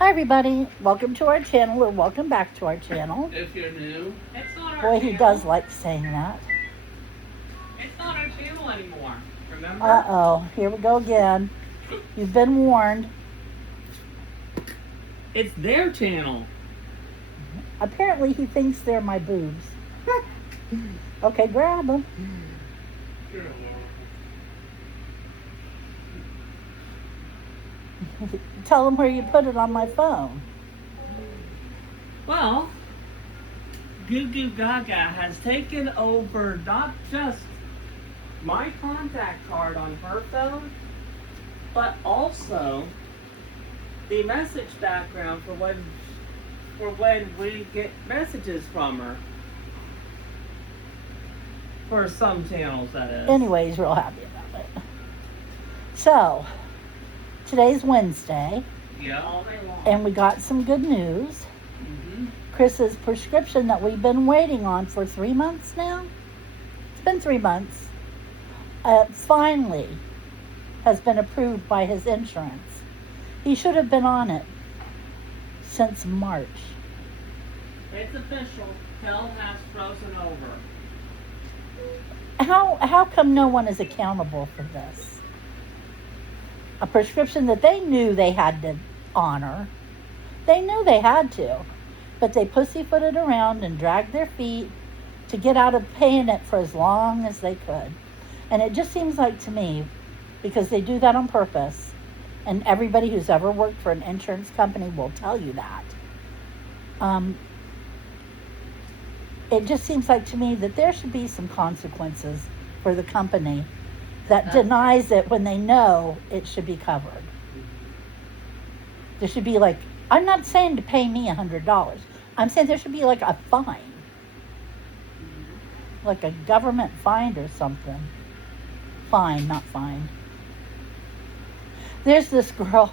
Hi everybody, welcome to our channel or welcome back to our channel. If you're new, It's not our Boy, channel. he does like saying that. It's not our channel anymore. Remember? Uh-oh, here we go again. You've been warned. It's their channel. Apparently he thinks they're my boobs. Okay, grab them. you're a Tell them where you put it on my phone. Well, Goo Goo Gaga has taken over not just my contact card on her phone, but also the message background for when we get messages from her. For some channels, that is. Anyways, real happy about it. So, today's Wednesday, Yeah, all day long. and we got some good news. Mm-hmm. Chris's prescription that we've been waiting on for 3 months now. It's been 3 months. Finally has been approved by his insurance. He should have been on it since March. It's official. Hell has frozen over. How come no one is accountable for this? A prescription that they knew they had to honor. They knew they had to, but they pussyfooted around and dragged their feet to get out of paying it for as long as they could. And it just seems like to me, because they do that on purpose, and everybody who's ever worked for an insurance company will tell you that. It just seems like to me that there should be some consequences for the company that denies it when they know it should be covered. There should be like, I'm not saying to pay me $100. I'm saying there should be like a fine. Like a government fine or something. Fine, not fine. There's this girl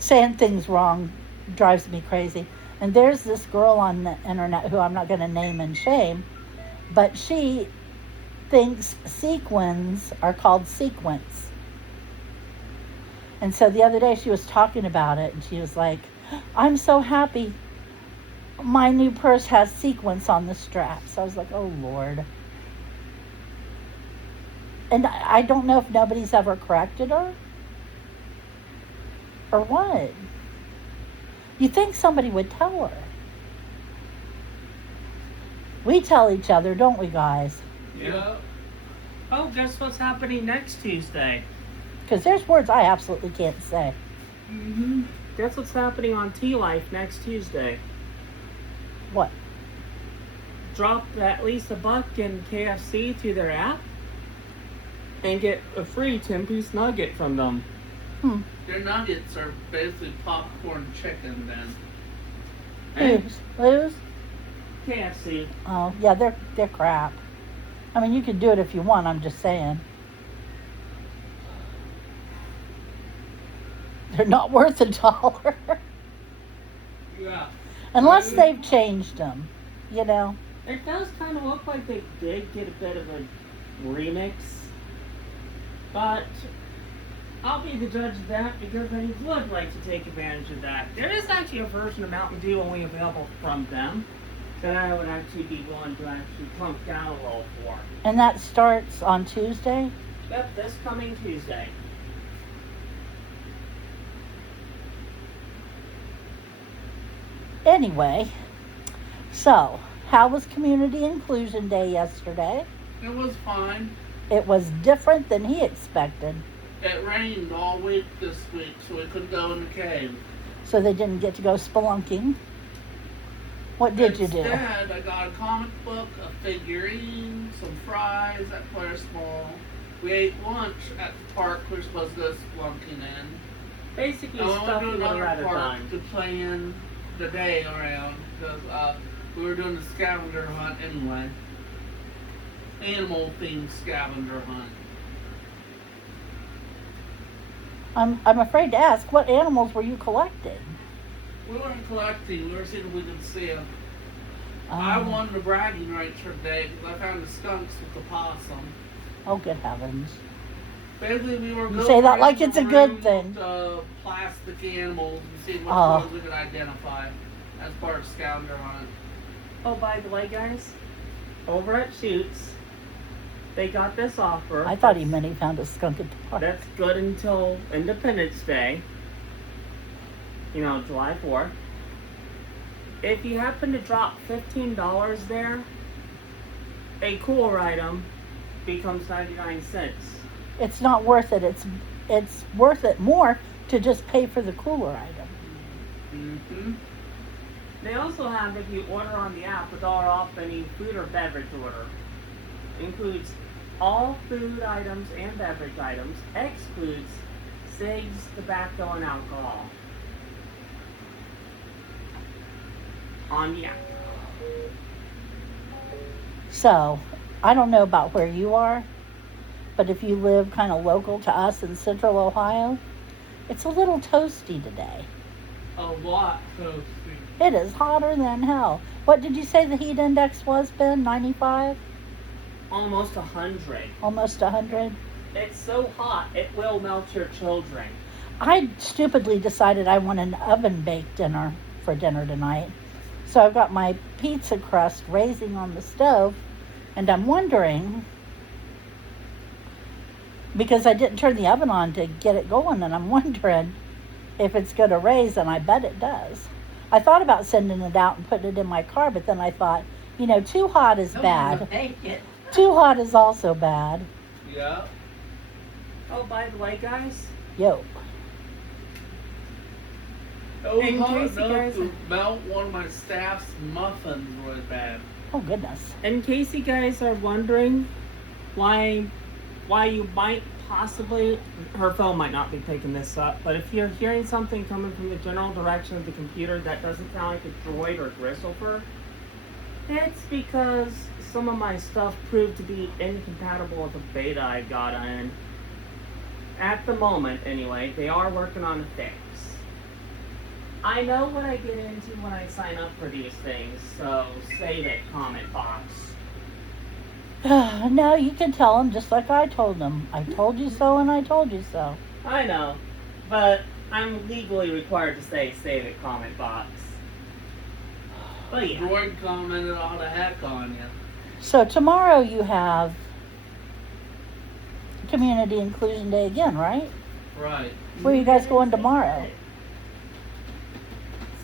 saying things wrong, drives me crazy. And there's this girl on the internet who I'm not going to name and shame, but she thinks sequins are called sequins. And so the other day she was talking about it and she was like, I'm so happy my new purse has sequins on the straps. I was like, oh Lord. And I don't know if nobody's ever corrected her or what. You think somebody would tell her. We tell each other, don't we, guys? Yeah. Oh, guess what's happening next Tuesday? Because there's words I absolutely can't say. Mm-hmm. Guess what's happening on T-Life next Tuesday? What? Drop at least $1 in KFC to their app and get a free 10-piece nugget from them. Their nuggets are basically popcorn chicken then. Hey, Who's? KFC. Oh, yeah, they're crap. I mean, you can do it if you want, I'm just saying. They're not worth $1. Yeah. Unless they've changed them, you know. It does kind of look like they did get a bit of a remix, but I'll be the judge of that because I would like to take advantage of that. There is actually a version of Mountain Dew only available from them that I would actually be willing to actually plunk down a roll for. And that starts on Tuesday. Yep, this coming Tuesday. Anyway, so how was Community Inclusion Day yesterday? It was fine. It was different than he expected. It rained all week this week, so we couldn't go in the cave. So they didn't get to go spelunking. What did you do? Instead, I got a comic book, a figurine, some fries at Players Mall. We ate lunch at the park we were supposed to go spelunking in. Basically, And stuff we a went to little at another a park time. to play in the day around because we were doing the scavenger hunt anyway. Animal themed scavenger hunt. I'm afraid to ask, what animals were you collecting? We weren't collecting, we were seeing if we could see them. I won the bragging rights for the day because I found the skunks with the possum. Oh, good heavens. Basically, we were You going say that around like the it's a good room thing. to plastic animals and see which Oh. ones we could identify as part of scavenger hunt. Oh, by the way, guys, over at Shoots, they got this offer. I thought he meant he found a skunk at the park. That's good until Independence Day. You know, July 4th. If you happen to drop $15 there, a cooler item becomes 99 cents. It's not worth it. It's worth it more to just pay for the cooler item. Mm-hmm. They also have, if you order on the app, $1 off any food or beverage order. Includes all food items and beverage items, excludes cigs, tobacco, and alcohol. On the app. So, I don't know about where you are, but if you live kind of local to us in central Ohio, it's a little toasty today. A lot toasty. It is hotter than hell. What did you say the heat index was, Ben? 95? Almost 100. Almost 100? It's so hot, it will melt your children. I stupidly decided I want an oven-baked dinner for dinner tonight. So I've got my pizza crust raising on the stove, and I'm wondering, because I didn't turn the oven on to get it going, and I'm wondering if it's going to raise, and I bet it does. I thought about sending it out and putting it in my car, but then I thought, you know, too hot is bad. Bake it. Too hot is also bad. Yeah. Oh, by the way, guys, Yo. It was In hot case you enough guys- to melt one of my staff's muffins really bad. Oh, goodness. in case you guys are wondering why you might possibly, her phone might not be picking this up, but if you're hearing something coming from the general direction of the computer that doesn't sound like a droid or gristlefer, it's because some of my stuff proved to be incompatible with the beta I got in. At the moment, anyway, they are working on a fix. I know what I get into when I sign up for these things, so save it, comment box. No, you can tell them just like I told them. I told you so and I told you so. I know, but I'm legally required to say save it, comment box. But yeah. Droid commented all the heck on you. So tomorrow you have Community Inclusion Day again, right? Right. Where are you guys going tomorrow?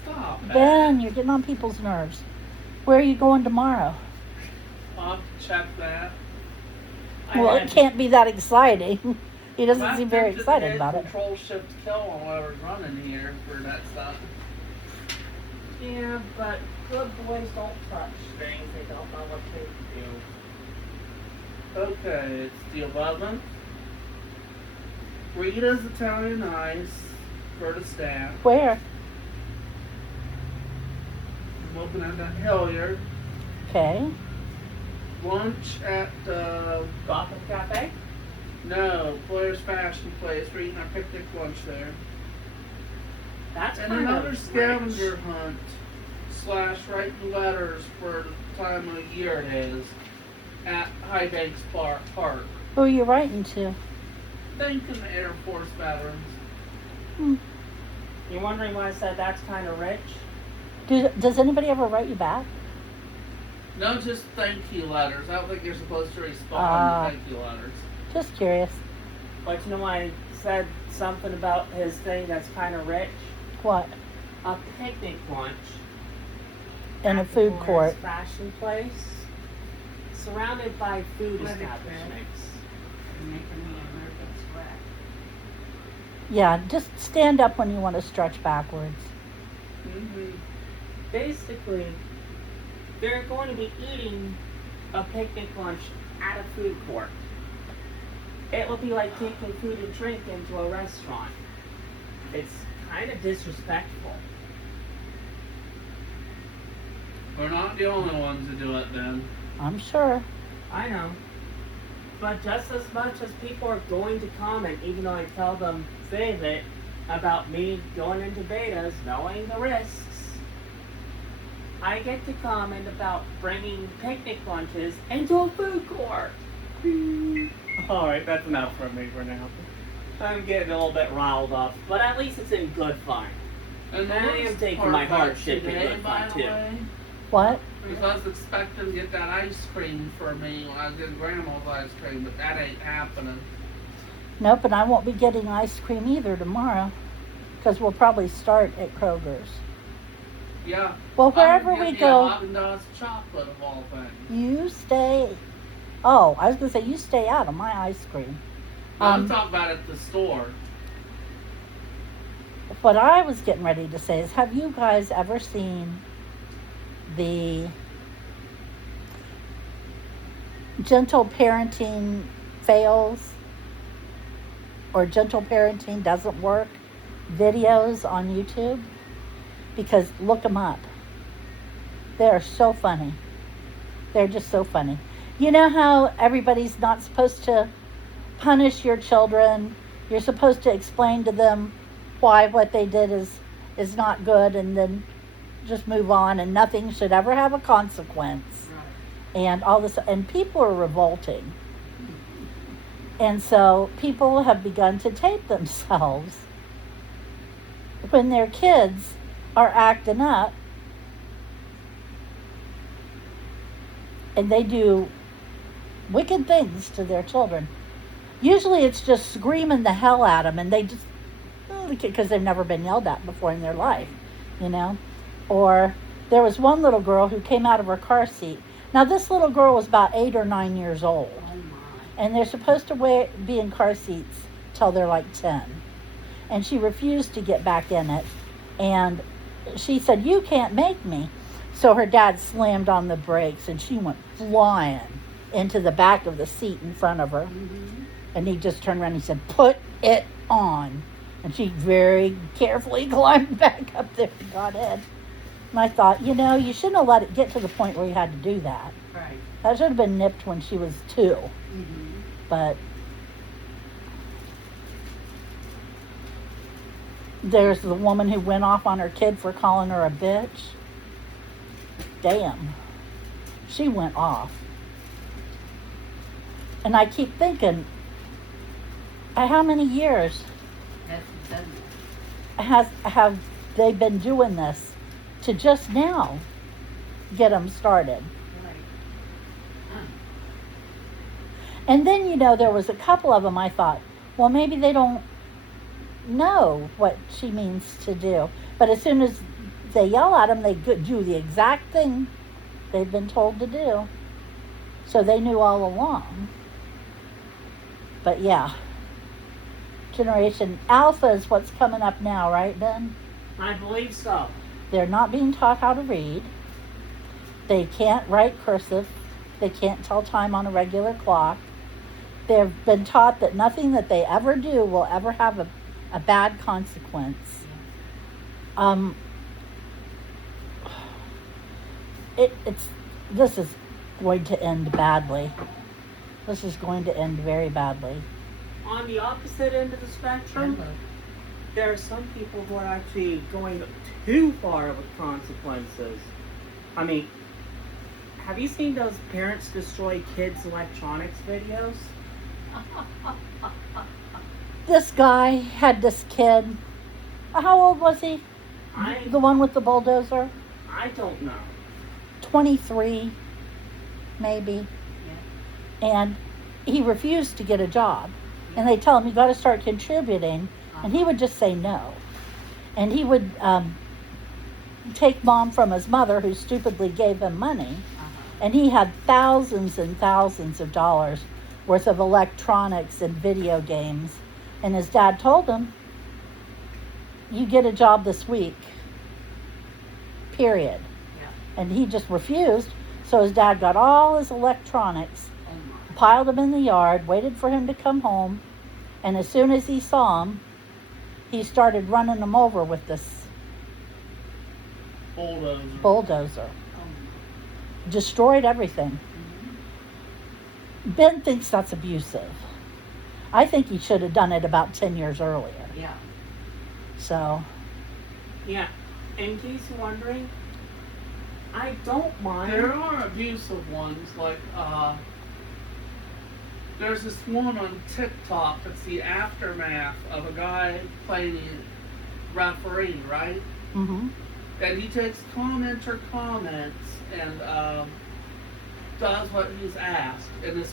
Stop. Ben, you're getting on people's nerves. Where are you going tomorrow? I'll have to check that. Well, it can't be that exciting. He doesn't I'm seem very tempted to excited hit about it. Control Shift Kill while I was running here for that stuff. Yeah, but good boys don't touch things they don't know what to do. Okay, it's the 11th. Rita's Italian Ice for the staff. Where? I'm looking at that Hilliard. Okay. Lunch at Gotham Cafe? Blair's Fashion Place. We're eating our picnic lunch there. That's And kind another of scavenger rich. hunt / writing letters for the time of year it is at High Banks Park. Who are you writing to? Thanking the Air Force veterans. Hmm. You're wondering why I said that's kind of rich? Does anybody ever write you back? No, just thank you letters. I don't think you're supposed to respond Ah. to thank you letters. Just curious. But you know why I said something about his thing that's kind of rich? What? A picnic lunch. In a at the food Blair's court. Fashion Place. Surrounded by food Let it establishments. Making me a nervous wreck. Yeah, just stand up when you want to stretch backwards. Mm-hmm. Basically, they're going to be eating a picnic lunch at a food court. It will be like taking food and drink into a restaurant. It's kind of disrespectful. We're not the only ones who do it, Ben. I'm sure. I know. But just as much as people are going to comment, even though I tell them, save it, about me going into betas, knowing the risks, I get to comment about bringing picnic lunches into a food court. Alright, that's enough for me for now. I'm getting a little bit riled up, but at least it's in good fun. And I am that's taking part my of that hardship in today, good by fun, the too. way. What? Because I was expecting to get that ice cream for me when I was getting Grandma's ice cream, but that ain't happening. Nope, and I won't be getting ice cream either tomorrow. Because we'll probably start at Kroger's. Yeah. Well, wherever I'm gonna we get me a go, Haagen-Dazs chocolate of all things. you stay. Oh, I was going to say, you stay out of my ice cream. I'm talking about at the store. What I was getting ready to say is, have you guys ever seen the gentle parenting fails or gentle parenting doesn't work videos on YouTube? Because look them up. They are so funny. They're just so funny. You know how everybody's not supposed to punish your children? You're supposed to explain to them why what they did is not good, and then just move on, and nothing should ever have a consequence. And all this, and people are revolting. And so people have begun to tape themselves when their kids are acting up, and they do wicked things to their children. Usually it's just screaming the hell at them, and they just, because they've never been yelled at before in their life, you know. Or there was one little girl who came out of her car seat. Now this little girl was about 8 or 9 years old, Oh my. and they're supposed to be in car seats till they're like 10. And she refused to get back in it, and she said, "You can't make me." So her dad slammed on the brakes, and she went flying into the back of the seat in front of her. Mm-hmm. And he just turned around and he said, "Put it on." And she very carefully climbed back up there and got in. And I thought, you shouldn't have let it get to the point where you had to do that. Right. That should have been nipped when she was 2. Mm-hmm. But there's the woman who went off on her kid for calling her a bitch. Damn. She went off. And I keep thinking, how many years That's done. have they been doing this to just now get them started? Right. And then, there was a couple of them I thought, well, maybe they don't know what she means to do. But as soon as they yell at them, they do the exact thing they've been told to do. So they knew all along. But yeah. Generation Alpha is what's coming up now, right, Ben? I believe so. They're not being taught how to read. They can't write cursive. They can't tell time on a regular clock. They've been taught that nothing that they ever do will ever have a bad consequence. This is going to end badly. This is going to end very badly. On the opposite end of the spectrum, Hello. there are some people who are actually going too far with consequences. I mean, have you seen those parents destroy kids' electronics videos? This guy had this kid. How old was he? The one with the bulldozer? I don't know. 23, maybe. And he refused to get a job. And they tell him, you got to start contributing. And he would just say no. And he would take mom from his mother, who stupidly gave him money. And he had thousands and thousands of dollars worth of electronics and video games. And his dad told him, you get a job this week. Period. Yeah. And he just refused. So his dad got all his electronics, Oh my. piled them in the yard, waited for him to come home, and as soon as he saw him, he started running them over with this bulldozer. Oh my. Destroyed everything. Mm-hmm. Ben thinks that's abusive. I think he should have done it about 10 years earlier. Yeah. So, Yeah. In case you're wondering, I don't mind. There are abusive ones, like, There's this one on TikTok that's the aftermath of a guy playing referee, right? Mm-hmm. And he takes commenter comments and does what he's asked. And this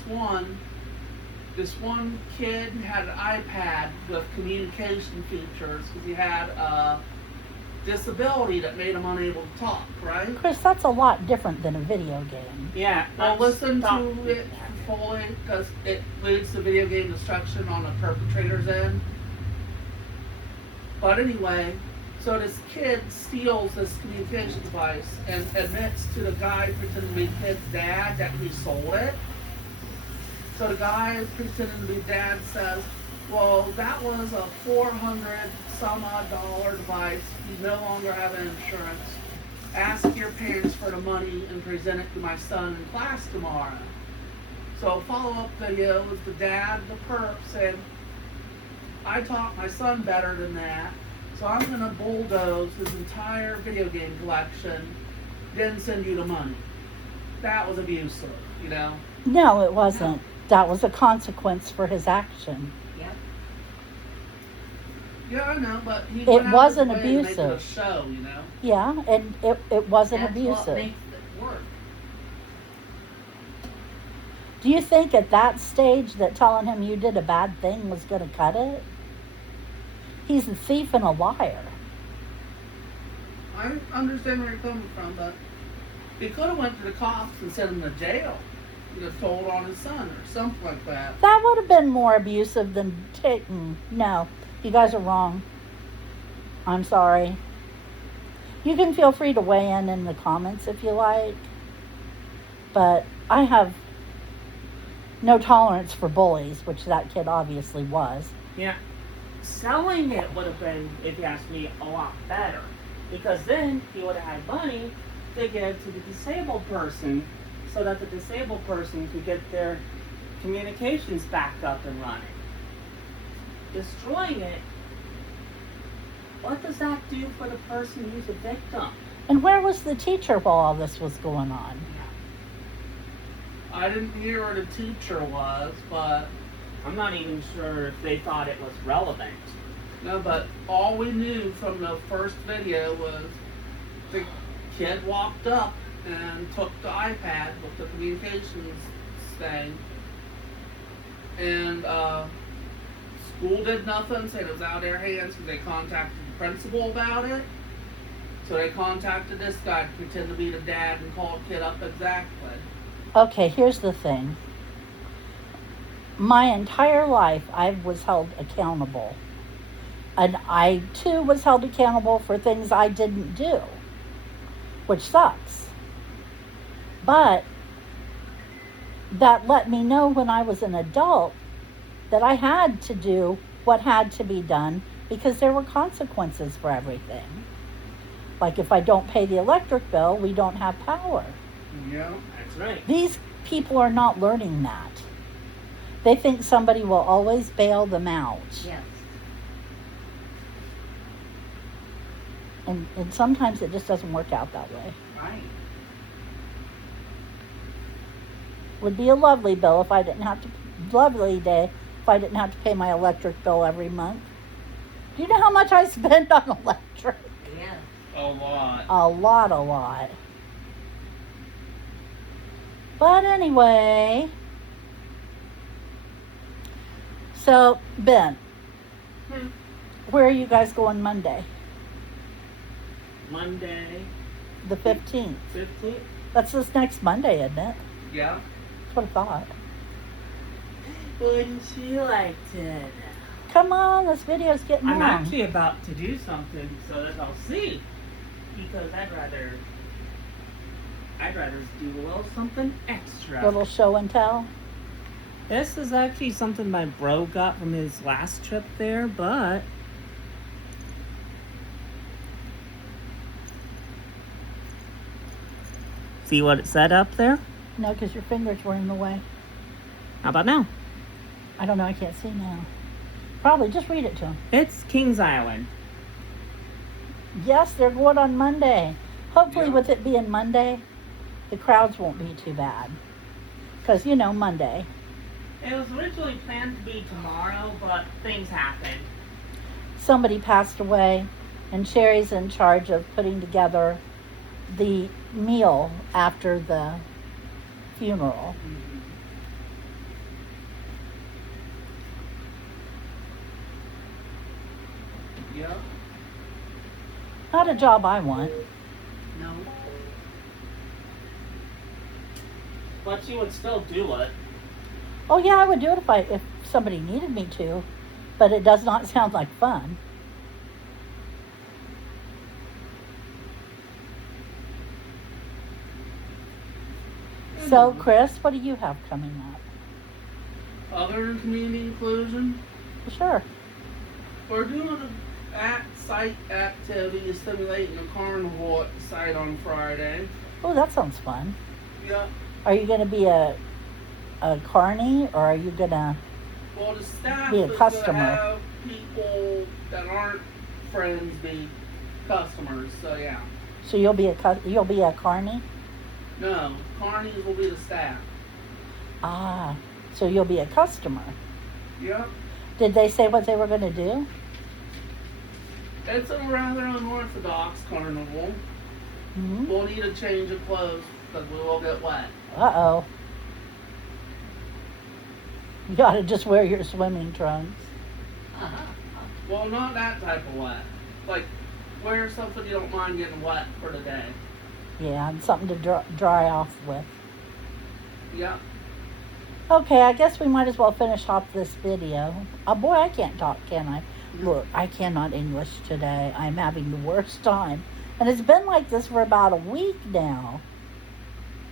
one kid had an iPad with communication features because he had a disability that made him unable to talk, right? Chris, that's a lot different than a video game. Yeah. Well, listen stop to with it that. fully because it leads to video game destruction on the perpetrator's end. But anyway, so this kid steals this communication device and admits to the guy pretending to be the kid's dad that he sold it. So the guy pretending to be dad says, well, that was a $400 some odd dollar device. You no longer have insurance. Ask your parents for the money and present it to my son in class tomorrow. So follow-up video was the dad, the perp, said, I taught my son better than that, so I'm going to bulldoze his entire video game collection, then send you the money. That was abusive, you know? No, it wasn't. That was a consequence for his action. Yep. Yeah, I know, but he It went out wasn't his way to make it a abusive. show, you know? Yeah, and it wasn't That's what abusive. makes it work. Do you think at that stage that telling him you did a bad thing was going to cut it? He's a thief and a liar. I understand where you're coming from, but he could have went to the cops and sent him to jail. He could have told on his son or something like that. That would have been more abusive than taking. No, you guys are wrong. I'm sorry. You can feel free to weigh in the comments if you like. But I have no tolerance for bullies, which that kid obviously was. Yeah. Selling it would have been, if you ask me, a lot better. Because then he would have had money to give to the disabled person so that the disabled person could get their communications back up and running. Destroying it, what does that do for the person who's a victim? And where was the teacher while all this was going on? I didn't hear where the teacher was, but I'm not even sure if they thought it was relevant. no, but all we knew from the first video was the kid walked up and took the iPad with the communications thing, and school did nothing, said it was out of their hands because they contacted the principal about it. So they contacted this guy to pretend to be the dad and call the kid up exactly. Okay, here's the thing. My entire life, I was held accountable. And I, too, was held accountable for things I didn't do, which sucks. But that let me know when I was an adult that I had to do what had to be done because there were consequences for everything. Like if I don't pay the electric bill, we don't have power. Yeah. That's right. These people are not learning that. They think somebody will always bail them out. Yes. And sometimes it just doesn't work out that way. Right. Would be a lovely bill if I didn't have to, lovely day if I didn't have to pay my electric bill every month. Do you know how much I spend on electric? Yes. A lot. A lot. But anyway, so Ben, where are you guys going Monday? Monday, The 15th. 15th. That's this next Monday, isn't it? Yeah. That's what I thought. Wouldn't you like to? Come on, this video's getting I'm long. actually about to do something so that I'll see. Because I'd rather do a little something extra. Little show and tell. This is actually something my bro got from his last trip there, but see what it said up there? No, because your fingers were in the way. How about now? I don't know, I can't see now. Probably, just read it to him. It's Kings Island. Yes, they're going on Monday. Hopefully, Yeah. with it being Monday, the crowds won't be too bad. Because, Monday. It was originally planned to be tomorrow, but things happened. Somebody passed away, and Sherry's in charge of putting together the meal after the funeral. Mhm. Yep. Not a job I want. No. But you would still do it. Oh yeah, I would do it if somebody needed me to, but it does not sound like fun. So, Chris, what do you have coming up? Other than community inclusion, Sure. we're doing a site activity simulating a carnival at the site on Friday. Oh, that sounds fun. Yep. Are you going to be a carny, or are you going to... Well, the staff Be a is customer. going to have people that aren't friends be customers. So yeah. So you'll be a carny? No, carnies will be the staff. Ah, so you'll be a customer. Yep. Did they say what they were going to do? It's a rather unorthodox carnival. Hmm. We'll need a change of clothes because we will get wet. Uh-oh. You got to just wear your swimming trunks. Well, not that type of wet. Like, wear something you don't mind getting wet for the day. Yeah, and something to dry off with. Yep. Okay, I guess we might as well finish off this video. Oh boy, I can't talk, can I? Look, I cannot English today. I'm having the worst time. And it's been like this for about a week now.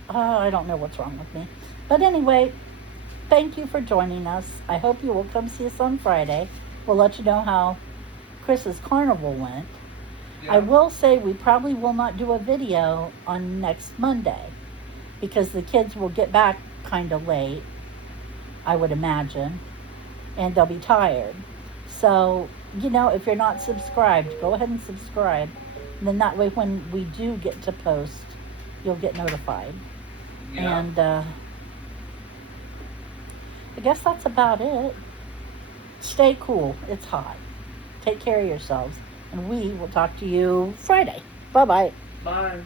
I don't know what's wrong with me. But anyway, thank you for joining us. I hope you will come see us on Friday. We'll let you know how Chris's carnival went. Yep. I will say we probably will not do a video on next Monday because the kids will get back kind of late, I would imagine, and they'll be tired. So, if you're not subscribed, go ahead and subscribe. And then that way when we do get to post, you'll get notified. Yep. And I guess that's about it. Stay cool. It's hot. Take care of yourselves. And we will talk to you Friday. Bye-bye. Bye.